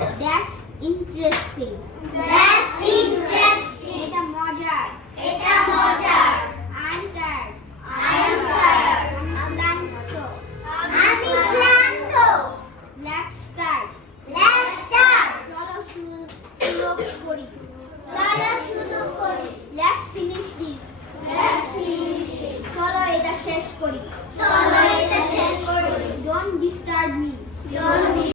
That's interesting. That's interesting. এটা মজার। এটা মজার। I'm tired. I am tired. আমি ক্লান্ত। আমি ক্লান্ত। Let's start. Let's start. চলো শুরু করি। চলো শুরু করি। Let's finish this. Let's finish it. চলো এটা শেষ করি। চলো এটা শেষ করি। Don't disturb me. Don't